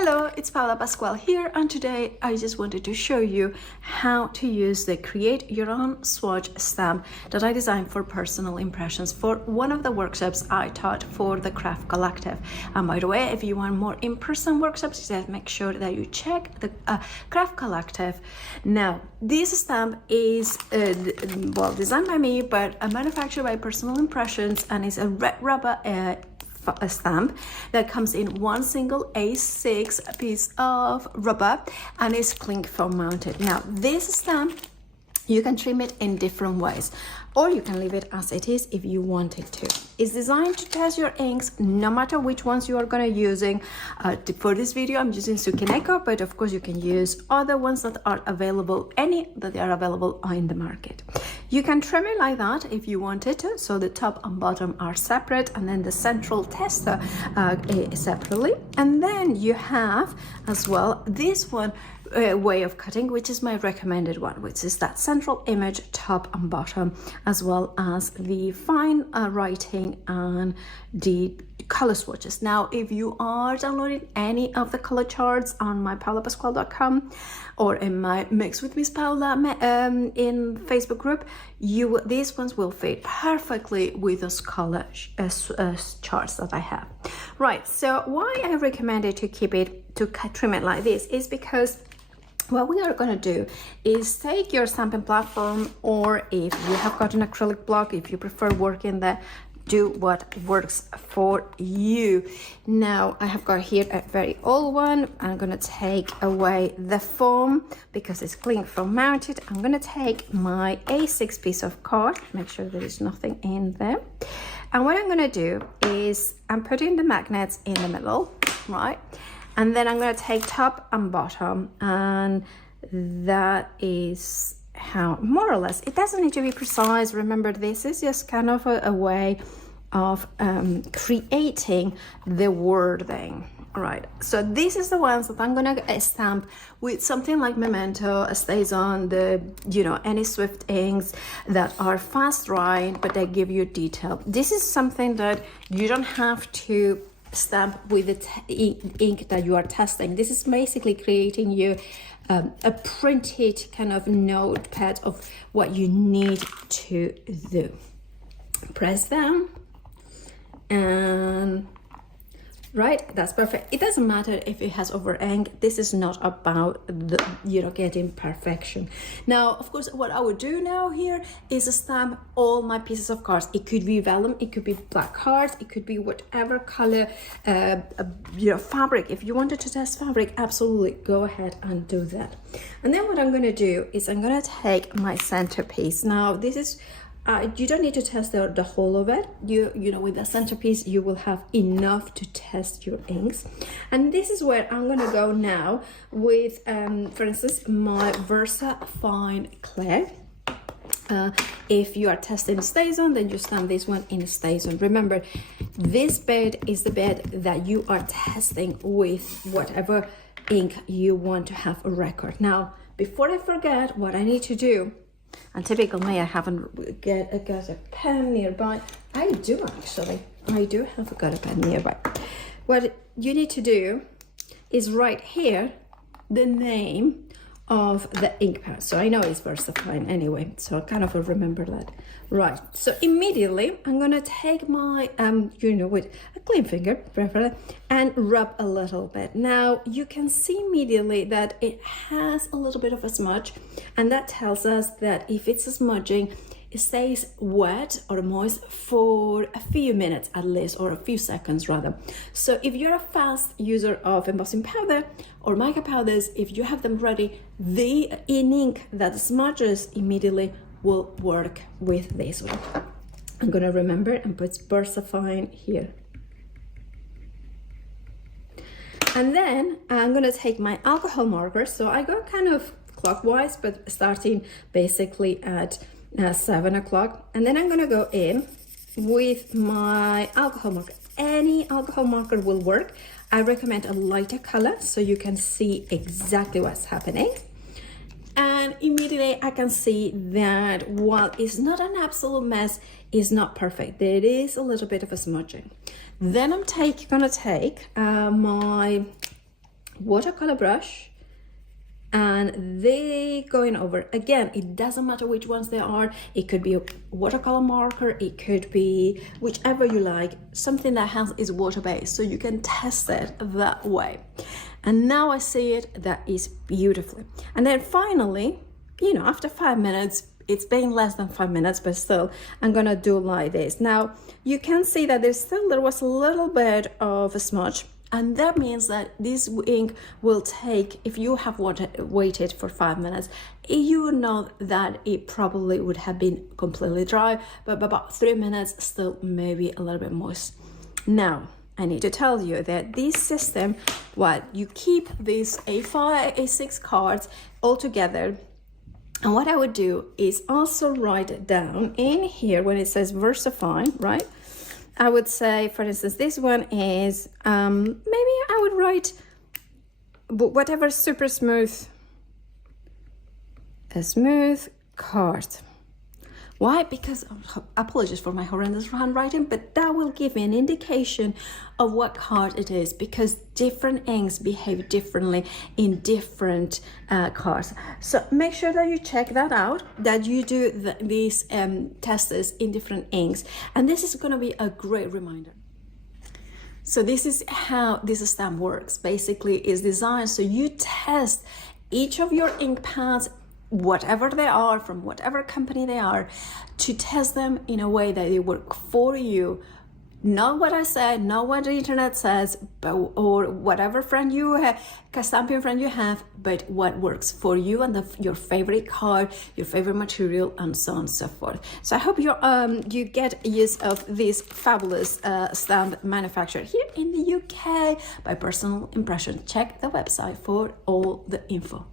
Hello, it's Paula Pascal here, and today I just wanted to show you how to use the Create Your Own Swatch stamp that I designed for personal impressions for one of the workshops I taught for the Craft Collective. And by the way, if you want more in-person workshops, just make sure that you check the Craft Collective. Now, this stamp is well designed by me, but manufactured by Personal Impressions, and is a red rubber a stamp that comes in one single A6 piece of rubber and is cling foam mounted. Now this stamp, you can trim it in different ways, or you can leave it as it is if you wanted to. It's designed to test your inks no matter which ones you are going to using. For this video I'm using Tsukineko, but of course you can use other ones that are available, any that are available in the market. You can trim it like that if you wanted to, so the top and bottom are separate, and then the central tester separately. And then you have as well this one way of cutting, which is my recommended one, which is that central image top and bottom, as well as the fine writing and the color swatches. Now, if you are downloading any of the color charts on my paulapascal.com or in my Mix with Miss Paula in Facebook group, these ones will fit perfectly with those color charts that I have. Right, so why I recommended to trim it like this is because what we are going to do is take your stamping platform, or if you have got an acrylic block, if you prefer working there, do what works for you. Now I have got here a very old one. I'm going to take away the foam because it's cling foam mounted. I'm going to take my A6 piece of card, make sure there is nothing in there. And what I'm going to do is I'm putting the magnets in the middle, right? And then I'm going to take top and bottom, and that is how, more or less, it doesn't need to be precise. Remember, this is just kind of a way of creating the wording. All right, so this is the ones that I'm gonna stamp with something like Memento, stays on the, any Swift inks that are fast drying, but they give you detail. This is something that you don't have to stamp with the ink that you are testing. This is basically creating you a printed kind of notepad of what you need to do. Press down, and right, that's perfect. It doesn't matter if it has over ink. This is not about the getting perfection. Now, of course, what I would do now here is stamp all my pieces of cards. It could be vellum, it could be black cards, it could be whatever color fabric. If you wanted to test fabric, absolutely go ahead and do that. And then what I'm going to do is I'm going to take my centerpiece. Now this is you don't need to test the whole of it. With the centerpiece, you will have enough to test your inks. And this is where I'm gonna go now with, for instance, my Versa Fine Clay. If you are testing StazOn, then you stamp this one in StazOn. Remember, this bed is the bed that you are testing with whatever ink you want to have a record. Now, before I forget, what I need to do, and typical me, I haven't got a pen nearby. I do actually. I do have got a pen nearby. What you need to do is write here the name of the ink pad. So I know it's VersaFine anyway, so I kind of remember that. Right, so immediately I'm gonna take my with a clean finger preferably, and rub a little bit. Now you can see immediately that it has a little bit of a smudge, and that tells us that if it's smudging, it stays wet or moist for a few minutes at least, or a few seconds rather. So if you're a fast user of embossing powder or mica powders, if you have them ready, the ink that smudges immediately will work with this one. I'm gonna remember and put VersaFine here. And then I'm gonna take my alcohol marker. So I go kind of clockwise, but starting basically at 7 o'clock, and then I'm gonna go in with my alcohol marker. Any alcohol marker will work. I recommend a lighter color so you can see exactly what's happening. And immediately I can see that while it's not an absolute mess, it's not perfect. There is a little bit of a smudging. Then I'm gonna take my watercolor brush, and they going over. Again, it doesn't matter which ones they are. It could be a watercolor marker, it could be whichever you like, something that is water-based, so you can test it that way. And now I see it, that is beautifully. And then finally, you know, after 5 minutes, it's been less than 5 minutes, but still, I'm gonna do like this. Now, you can see that there was a little bit of a smudge, and that means that this ink will take, if you have waited for 5 minutes, you know that it probably would have been completely dry, but about 3 minutes, still maybe a little bit moist. Now, I need to tell you that this system, you keep these A5, A6 cards all together. And what I would do is also write down in here when it says VersaFine, right? I would say, for instance, this one is, maybe I would write whatever super smooth, a smooth card. Why? Because, apologies for my horrendous handwriting, but that will give me an indication of what card it is, because different inks behave differently in different cards. So make sure that you check that out, that you do these tests in different inks. And this is going to be a great reminder. So this is how this stamp works. Basically, it's designed so you test each of your ink pads, whatever they are, from whatever company they are, to test them in a way that they work for you. Not what I said, not what the internet says, but, or whatever friend you have, stamping friend you have, but what works for you and your favorite card, your favorite material, and so on and so forth. So I hope you get use of this fabulous stamp manufactured here in the UK by Personal Impression. Check the website for all the info.